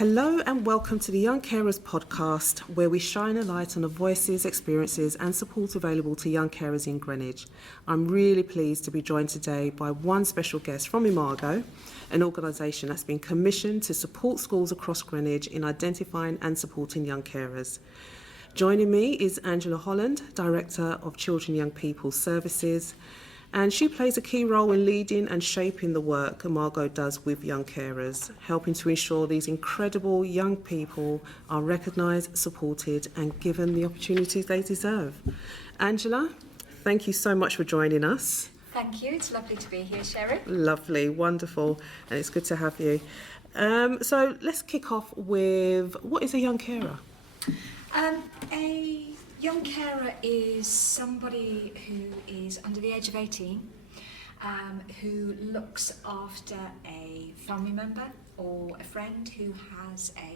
Hello and welcome to the Young Carers Podcast, where we shine a light on the voices, experiences and support available to young carers in Greenwich. I'm really pleased to be joined today by one special guest from Imago, an organisation that's been commissioned to support schools across Greenwich in identifying and supporting young carers. Joining me is Angela Holland, Director of Children and Young People Services, and she plays a key role in leading and shaping the work Imago does with young carers, helping to ensure these incredible young people are recognised, supported and given the opportunities they deserve. Angela, thank you so much for joining us. Thank you, it's lovely to be here, Sherry. Lovely, wonderful, and it's good to have you. So let's kick off with, what is a young carer? A young carer is somebody who is under the age of 18, who looks after a family member or a friend who has a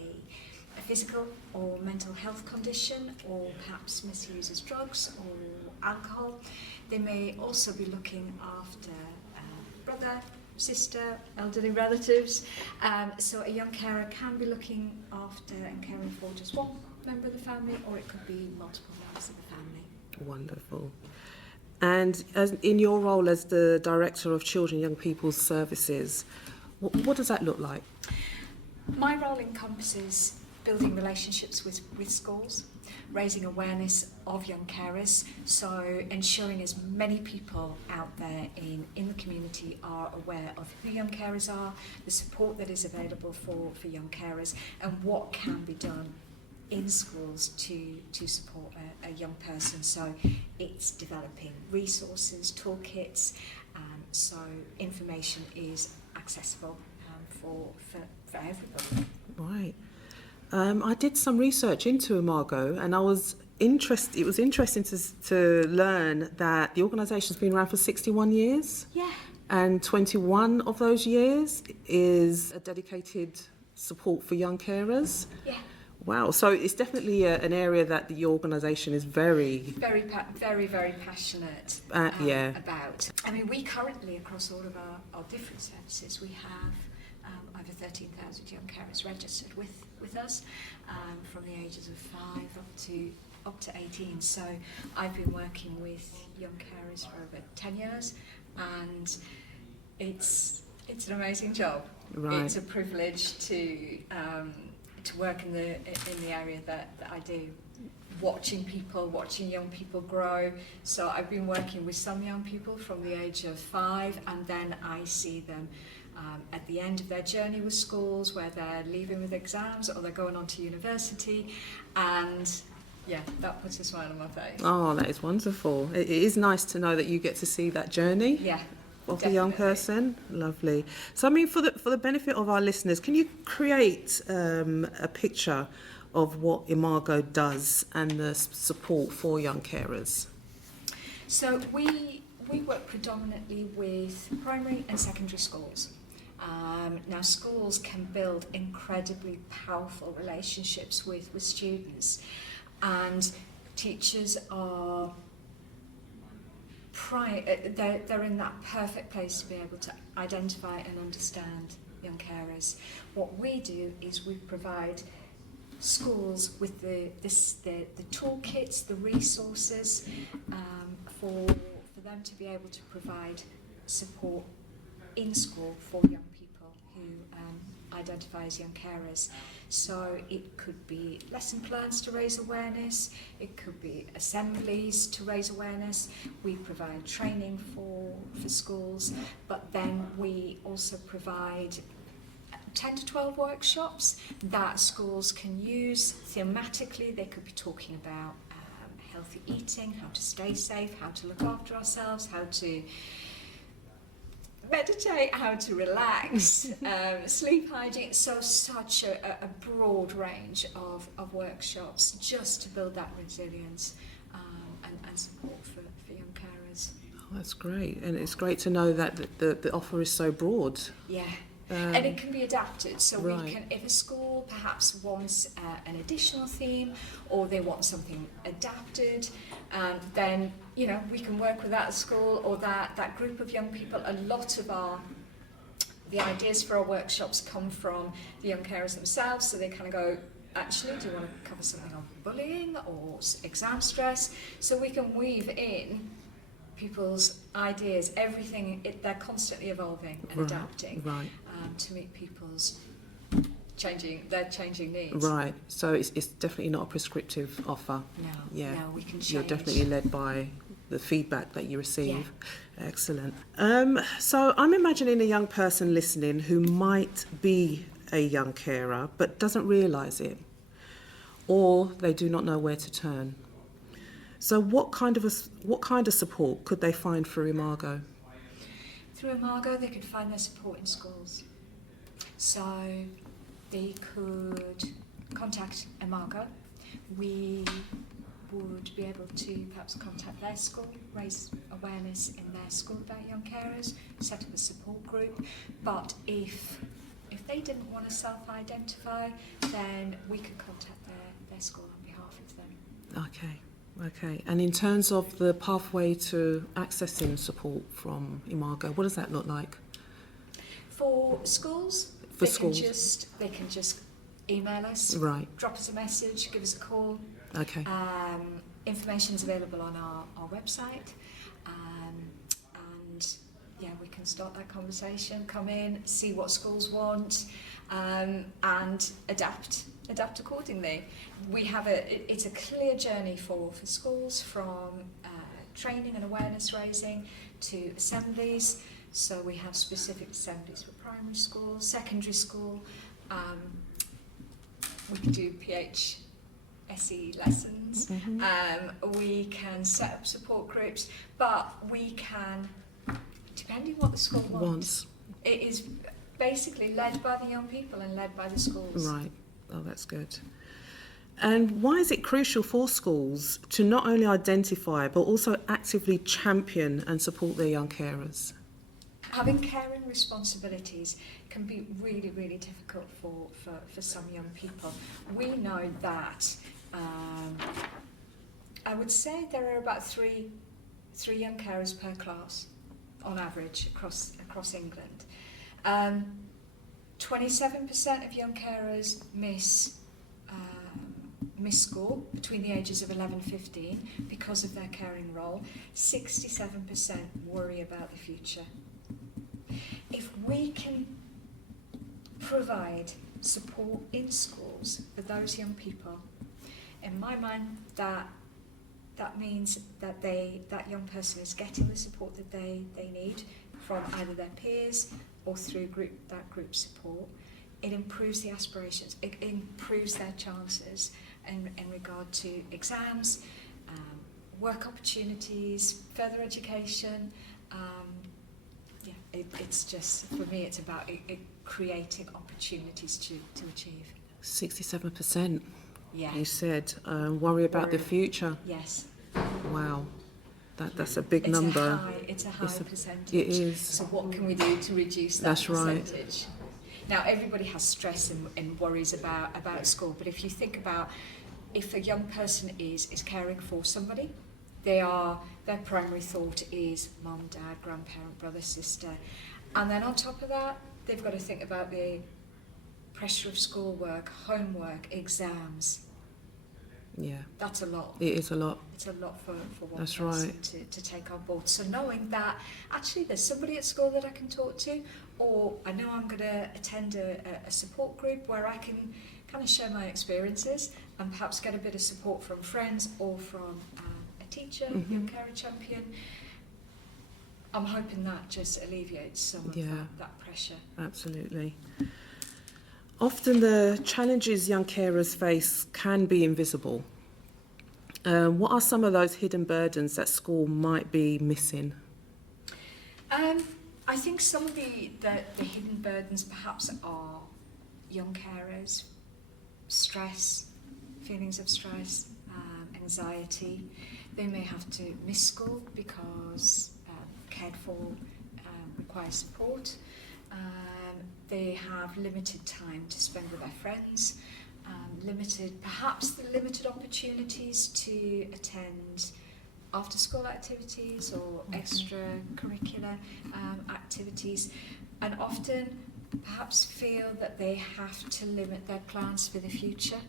physical or mental health condition, or perhaps misuses drugs or alcohol. They may also be looking after a brother, sister, elderly relatives. So a young carer can be looking after and caring for just one member of the family, or it could be multiple members of the family. Wonderful. And as in your role as the Director of Children and Young People's Services, what does that look like? My role encompasses building relationships with schools, raising awareness of young carers, so ensuring as many people out there in the community are aware of who young carers are, the support that is available for young carers, and what can be done in schools to support a young person. So it's developing resources, toolkits, so information is accessible for everybody. Right. I did some research into Imago, and it was interesting to learn that the organisation's been around for 61 years. Yeah. And 21 of those years is a dedicated support for young carers. Yeah. Wow, so it's definitely an area that the organisation is very passionate about. I mean, we currently, across all of our different services, we have over 13,000 young carers registered with us, from the ages of 5 up to 18. So I've been working with young carers for over 10 years, and it's an amazing job. Right. It's a privilege to work in the area that I do, watching young people grow. So I've been working with some young people from the age of 5, and then I see them at the end of their journey with schools, where they're leaving with exams or they're going on to university, and yeah, that puts a smile on my face. Oh, that is wonderful. It is nice to know that you get to see that journey. Yeah. Of Definitely. the young person. Lovely. So I mean, for the benefit of our listeners, can you create a picture of what Imago does and the support for young carers? So we work predominantly with primary and secondary schools. Now, schools can build incredibly powerful relationships with students, and teachers are they're in that perfect place to be able to identify and understand young carers. What we do is we provide schools with the toolkits, the resources, for them to be able to provide support in school for young people who identify as young carers. So it could be lesson plans to raise awareness, it could be assemblies to raise awareness. We provide training for schools, but then we also provide 10 to 12 workshops that schools can use thematically. They could be talking about healthy eating, how to stay safe, how to look after ourselves, how to meditate, how to relax, sleep hygiene. So such a broad range of workshops just to build that resilience and support for young carers. Oh, that's great. And it's great to know that the offer is so broad. Yeah. And it can be adapted, so right. we can, if a school perhaps wants an additional theme, or they want something adapted, then we can work with that school or that group of young people. A lot of the ideas for our workshops come from the young carers themselves, so they kind of go, actually, do you want to cover something on bullying or exam stress? So we can weave in people's ideas, everything, they're constantly evolving and adapting to meet people's changing needs. Right, so it's definitely not a prescriptive offer. No, we can change. You're definitely led by the feedback that you receive. Yeah. Excellent. So I'm imagining a young person listening who might be a young carer but doesn't realise it, or they do not know where to turn. So what kind of support could they find through Imago? Through Imago, they could find their support in schools. So they could contact Imago. We would be able to perhaps contact their school, raise awareness in their school about young carers, set up a support group. But if they didn't want to self-identify, then we could contact their school on behalf of them. Okay. And in terms of the pathway to accessing support from Imago, what does that look like? For schools, they can just email us, drop us a message, give us a call. Okay. Information is available on our website, and we can start that conversation, come in, see what schools want, and adapt accordingly. We have it's a clear journey for schools, from training and awareness raising to assemblies. So we have specific assemblies for primary school, secondary school. We can do PHSE lessons. We can set up support groups, but we can, depending what the school wants. It is basically led by the young people and led by the schools. Right. Oh, that's good. And why is it crucial for schools to not only identify but also actively champion and support their young carers? Having caring responsibilities can be really, really difficult for some young people. We know that I would say there are about three young carers per class on average across England. 27% of young carers miss school between the ages of 11 and 15 because of their caring role. 67% worry about the future. If we can provide support in schools for those young people, in my mind that means that that young person is getting the support that they need from either their peers or through group support. It improves the aspirations, it improves their chances in regard to exams, work opportunities, further education. It's just, for me, it's about creating opportunities to achieve. 67%. Yeah. You said worry about the future. Yes. Wow. That's a big number. It's a high percentage. It is. So what can we do to reduce that percentage? Right. Now, everybody has stress and worries about school, but if you think about if a young person is caring for somebody, their primary thought is mum, dad, grandparent, brother, sister. And then on top of that, they've got to think about the pressure of schoolwork, homework, exams. Yeah. That's a lot. It is a lot. It's a lot for one That's person right. to take on board. So knowing that actually there's somebody at school that I can talk to, or I know I'm going to attend a support group where I can kind of share my experiences and perhaps get a bit of support from friends or from a teacher, young carer champion. I'm hoping that just alleviates some of that pressure. Absolutely. Often the challenges young carers face can be invisible. What are some of those hidden burdens that school might be missing? I think some of the hidden burdens perhaps are young carers, stress, feelings of stress, anxiety. They may have to miss school because cared for requires support. They have limited time to spend with their friends, limited opportunities to attend after school activities or extracurricular activities, and often perhaps feel that they have to limit their plans for the future.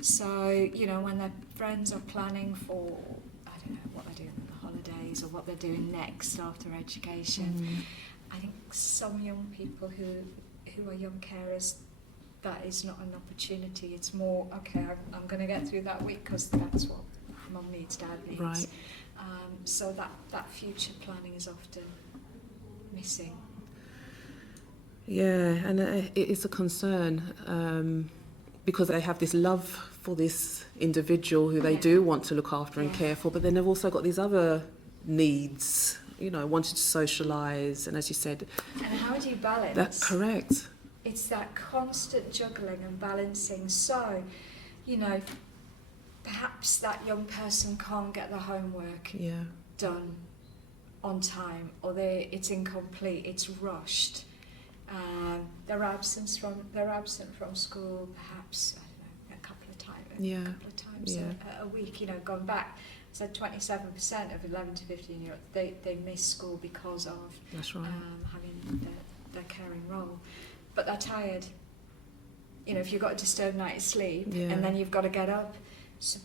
So, you know, when their friends are planning for, I don't know, what they're doing in the holidays or what they're doing next after education, I think some young people who are young carers, that is not an opportunity. It's more, okay, I'm going to get through that week because that's what mum needs, dad needs. Right. So that future planning is often missing. Yeah, and it is a concern because they have this love for this individual who they do want to look after and care for, but then they've also got these other needs, you know, wanting to socialise, and as you said... And how do you balance? That's correct. It's that constant juggling and balancing. So, you know, perhaps that young person can't get the homework done on time, or it's incomplete, it's rushed. They're absent from school, perhaps, I don't know, a couple of times a week. You know, going back, I said 27% of 11 to 15-year-olds they miss school because of having their caring role. But they're tired. You know, if you've got a disturbed night's sleep and then you've got to get up, so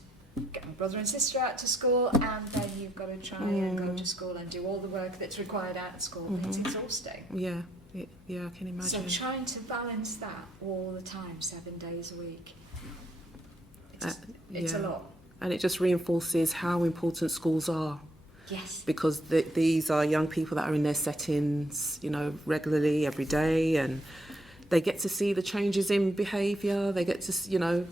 get my brother and sister out to school, and then you've got to try and go to school and do all the work that's required out at school. It's exhausting. Yeah, I can imagine. So trying to balance that all the time, 7 days a week, it's a lot. And it just reinforces how important schools are. Yes. Because these are young people that are in their settings, you know, regularly, every day, and they get to see the changes in behaviour. They get to, you know,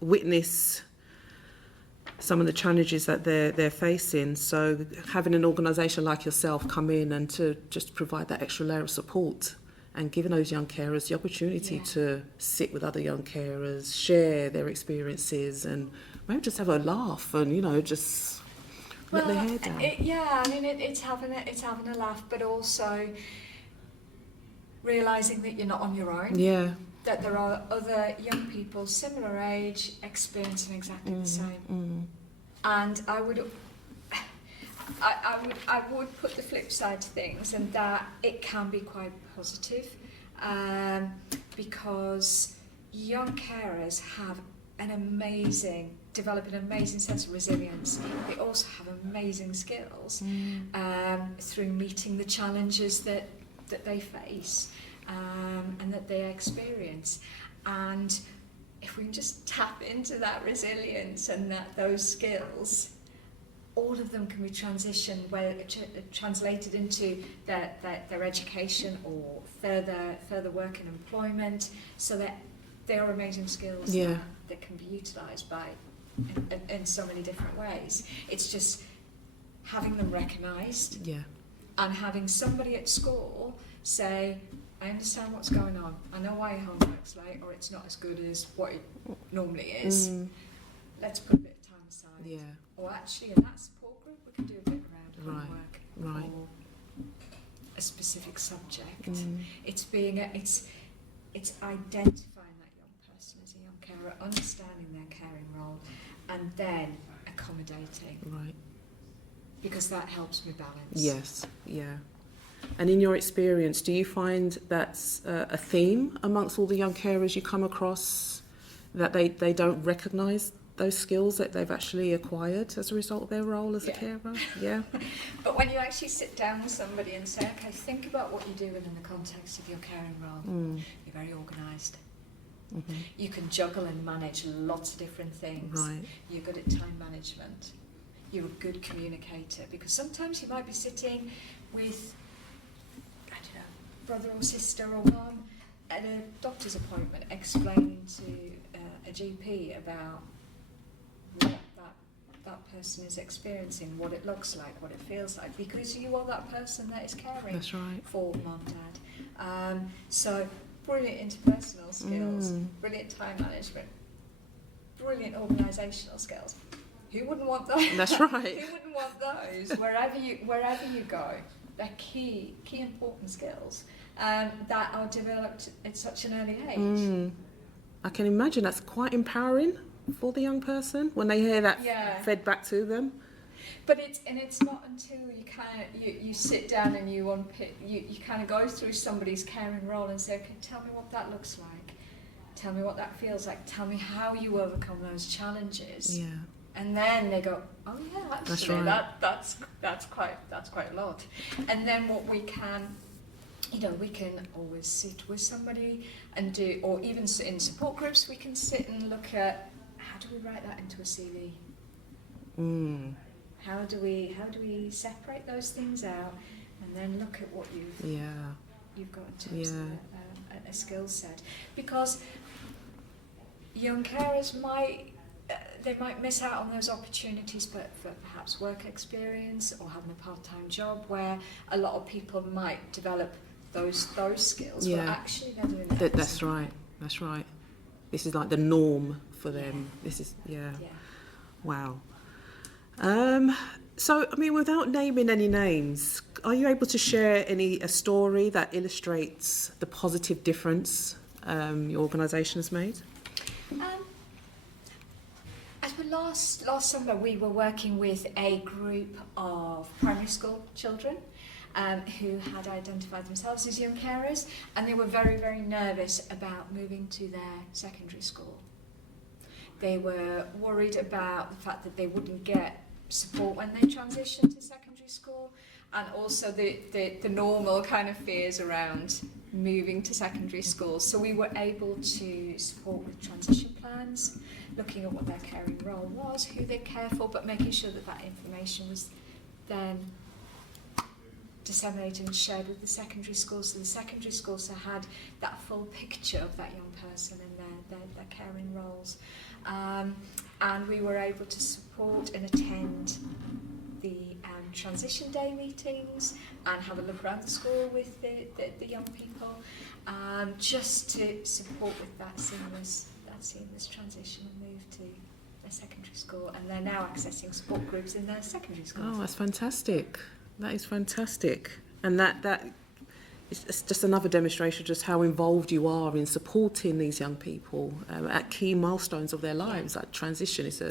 witness some of the challenges that they're facing. So having an organisation like yourself come in and to just provide that extra layer of support and giving those young carers the opportunity to sit with other young carers, share their experiences, and maybe just have a laugh and, you know, just let their hair down. It's having a laugh, but also realising that you're not on your own. Yeah. That there are other young people similar age experiencing exactly the same. And I would put the flip side to things, and that it can be quite positive, because young carers develop an amazing sense of resilience. They also have amazing skills through meeting the challenges that they face. And that they experience, and if we can just tap into that resilience and those skills, all of them can be translated into their education or further work and employment, so that they are amazing skills that can be utilised in so many different ways. It's just having them recognised and having somebody at school say, I understand what's going on. I know why your homework's late, or it's not as good as what it normally is. Let's put a bit of time aside. Yeah. Or actually, in that support group, we can do a bit around homework or a specific subject. It's identifying that young person as a young carer, understanding their caring role, and then accommodating. Right. Because that helps me balance. Yes. Yeah. And in your experience, do you find that's a theme amongst all the young carers you come across, that they don't recognise those skills that they've actually acquired as a result of their role as a carer? Yeah. But when you actually sit down with somebody and say, okay, think about what you do within the context of your caring role. You're very organised. You can juggle and manage lots of different things. Right. You're good at time management. You're a good communicator, because sometimes you might be sitting with brother or sister or mum at a doctor's appointment, explaining to a GP about what that person is experiencing, what it looks like, what it feels like, because you are that person that is caring for mum, dad. So brilliant interpersonal skills, brilliant time management, brilliant organisational skills. Who wouldn't want those? That's right. Who wouldn't want those? Wherever you go, they're key important skills that are developed at such an early age. I can imagine that's quite empowering for the young person when they hear that fed back to them. But it's not until you sit down and you kind of go through somebody's caring role and say, okay, tell me what that looks like, tell me what that feels like, tell me how you overcome those challenges. Yeah. And then they go, oh yeah, actually, that's quite a lot. And then what we can, we can always sit with somebody and do, or even in support groups, we can sit and look at, how do we write that into a CV? How do we separate those things out and then look at what you've got in terms of a skill set? Because young carers might miss out on those opportunities for perhaps work experience or having a part-time job, where a lot of people might develop those skills, but actually they're doing that. That's right. This is like the norm for them. This is wow. So, I mean, without naming any names, are you able to share a story that illustrates the positive difference your organisation has made? Last summer we were working with a group of primary school children who had identified themselves as young carers, and they were very, very nervous about moving to their secondary school. They were worried about the fact that they wouldn't get support when they transitioned to secondary school, and also the normal kind of fears around moving to secondary school. So we were able to support with transition plans, looking at what their caring role was, who they care for, but making sure that information was then disseminated and shared with the secondary school, so the secondary school had that full picture of that young person and their caring roles. And we were able to support and attend the transition day meetings and have a look around the school with the young people, just to support with that seamless transition and move to their secondary school. And they're now accessing support groups in their secondary schools. Oh, that's fantastic. That is fantastic. And that it's just another demonstration of just how involved you are in supporting these young people at key milestones of their lives. That transition is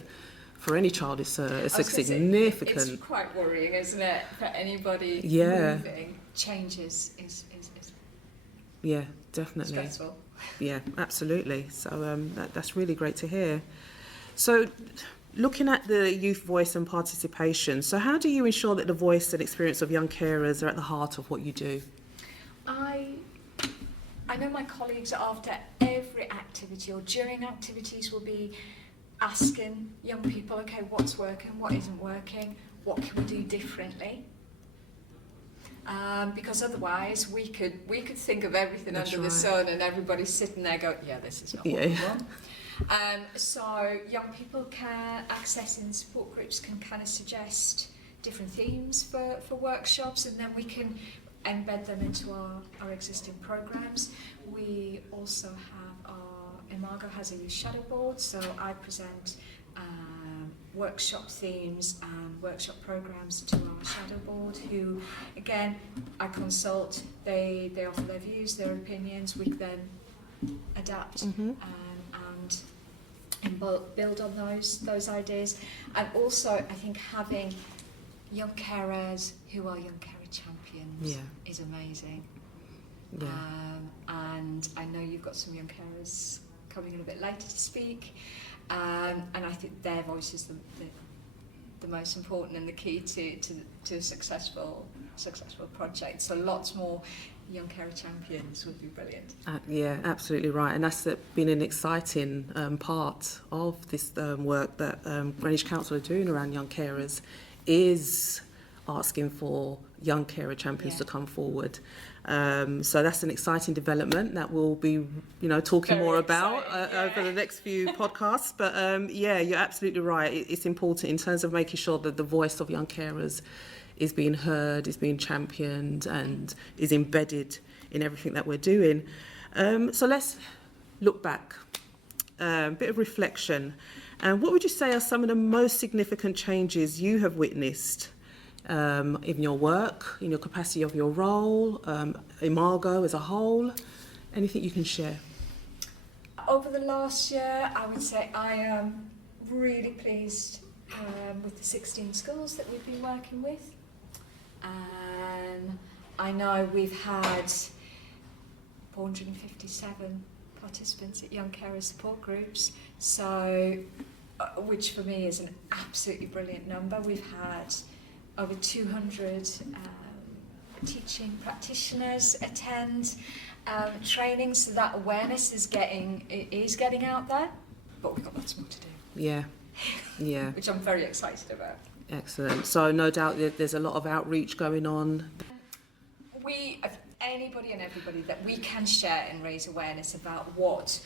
for any child, it's significant. It's quite worrying, isn't it, for anybody moving? Changes is yeah, definitely stressful. Yeah, absolutely. So that's really great to hear. So, looking at the youth voice and participation, so how do you ensure that the voice and experience of young carers are at the heart of what you do? I know my colleagues after every activity or during activities will be asking young people, okay, what's working, what isn't working, what can we do differently? Because otherwise we could think of everything under the sun, and everybody's sitting there going, yeah, this is not what we want. So young people can access in support groups, can kind of suggest different themes for workshops, and then we can embed them into our existing programs. We also have Imago has a youth shadow board, so I present workshop themes and workshop programs to our shadow board, who again I consult. They offer their views, their opinions. We then adapt and build on those ideas. And also I think having young carers who are young carer champions is amazing. Yeah. And I know you've got some young carers coming in a bit later to speak, and I think their voice is the most important and the key to a successful project. So lots more young carer champions would be brilliant. Yeah, absolutely right. And that's been an exciting part of this work that Greenwich Council are doing around young carers, is asking for young carer champions to come forward. So that's an exciting development that we'll be, talking more about over the next few podcasts. But you're absolutely right. It's important in terms of making sure that the voice of young carers is being heard, is being championed, and is embedded in everything that we're doing. So let's look back, a bit of reflection. What would you say are some of the most significant changes you have witnessed in your work, in your capacity of your role, Imago as a whole? Anything you can share? Over the last year, I would say I am really pleased with the 16 schools that we've been working with. I know we've had 457 participants at Young Carers support groups, so which for me is an absolutely brilliant number. We've had over 200 teaching practitioners attend training, so that awareness is getting out there, but we've got lots more to do. Yeah. Which I'm very excited about. Excellent. So no doubt there's a lot of outreach going on. Anybody and everybody that we can share and raise awareness about what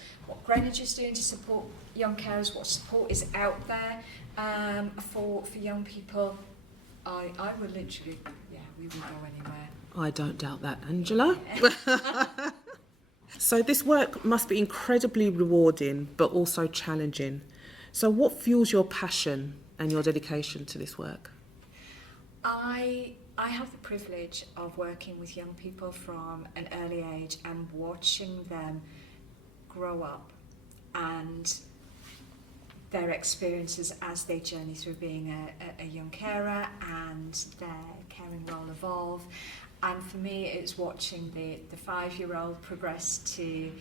Greenwich is doing to support young carers, what support is out there for young people. I would literally, we wouldn't go anywhere. I don't doubt that, Angela. So this work must be incredibly rewarding, but also challenging. So what fuels your passion and your dedication to this work? I have the privilege of working with young people from an early age and watching them grow up and their experiences as they journey through being a young carer and their caring role evolve. And for me, it's watching the 5-year-old progress to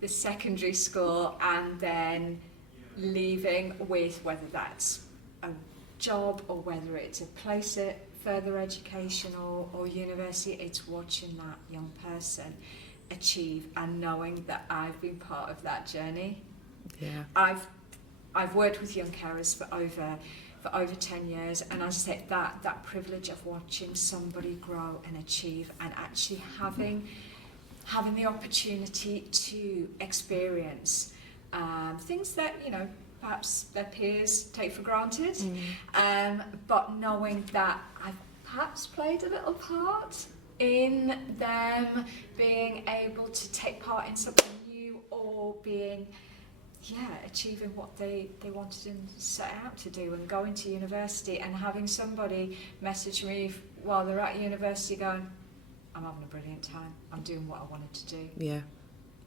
the secondary school and then leaving with, whether that's a job or whether it's a place at further education or university, it's watching that young person achieve and knowing that I've been part of that journey. Yeah. I've worked with young carers for over 10 years, and as I said, that privilege of watching somebody grow and achieve and actually having the opportunity to experience things that, perhaps their peers take for granted, but knowing that I've perhaps played a little part in them being able to take part in something new or achieving what they wanted and set out to do, and going to university and having somebody message me while they're at university going, I'm having a brilliant time, I'm doing what I wanted to do.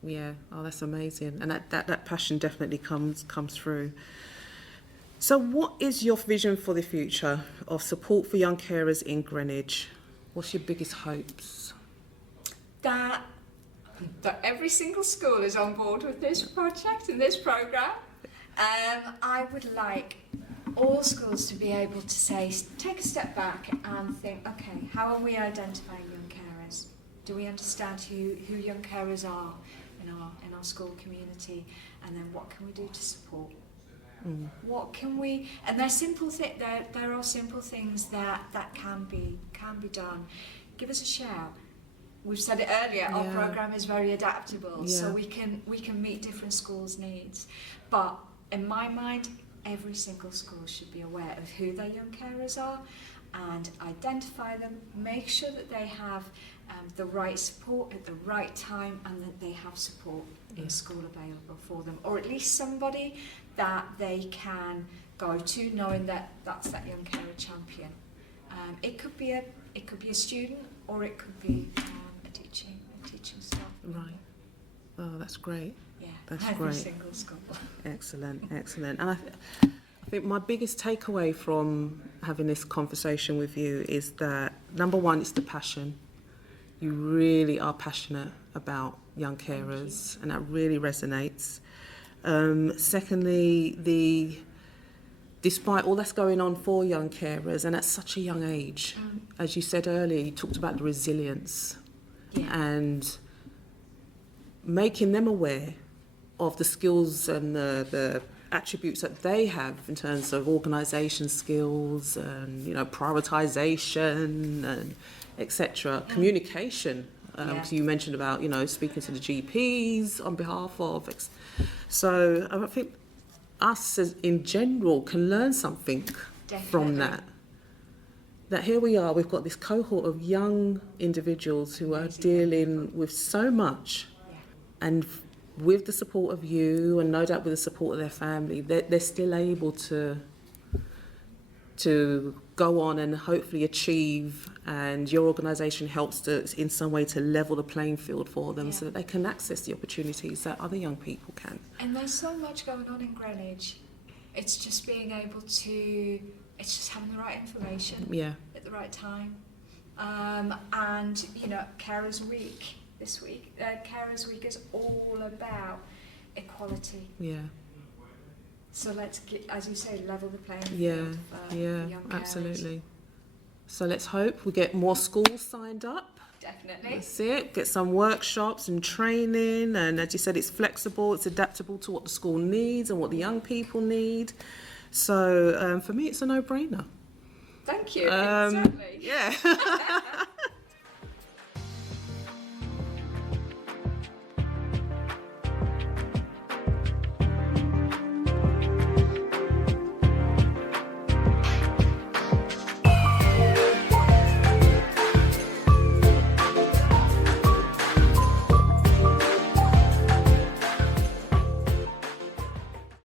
Yeah. Oh, that's amazing. And that passion definitely comes through. So what is your vision for the future of support for young carers in Greenwich? What's your biggest hopes? That every single school is on board with this project and this programme. I would like all schools to be able to take a step back and think, okay, how are we identifying young carers? Do we understand who young carers are in our school community? And then what can we do to support? What can we? And there are simple things that can be done. Give us a shout. We've said it earlier. Our programme is very adaptable, so we can meet different schools' needs. But in my mind, every single school should be aware of who their young carers are and identify them. Make sure that they have the right support at the right time, and that they have support in school available for them, or at least somebody that they can go to, knowing that that's that young carer champion. It could be a student, or it could be a teaching staff. Right. Oh, that's great. Yeah, that's every great. Single school. Excellent. And I think my biggest takeaway from having this conversation with you is that, number one, it's the passion. You really are passionate about young carers, and that really resonates. Secondly, despite all that's going on for young carers, and at such a young age, as you said earlier, you talked about the resilience and making them aware of the skills and the attributes that they have in terms of organisation skills and prioritisation and etc. Communication. Because you mentioned about speaking to the GPs on behalf of. So I think us as in general can learn something from that. That here we are, we've got this cohort of young individuals who are dealing with so much, and with the support of you, and no doubt with the support of their family, they're still able to go on and hopefully achieve, and your organisation helps to, in some way, to level the playing field for them so that they can access the opportunities that other young people can. And there's so much going on in Greenwich. It's just being able to, it's just having the right information at the right time. And, you know, Carers Week this week, Carers Week is all about equality. Yeah. So let's, as you say, level the playing field for young carers. Absolutely. So let's hope we get more schools signed up. Definitely. That's it. Get some workshops and training, and as you said, it's flexible, it's adaptable to what the school needs and what the young people need. So for me, it's a no-brainer. Thank you. Certainly. Yeah.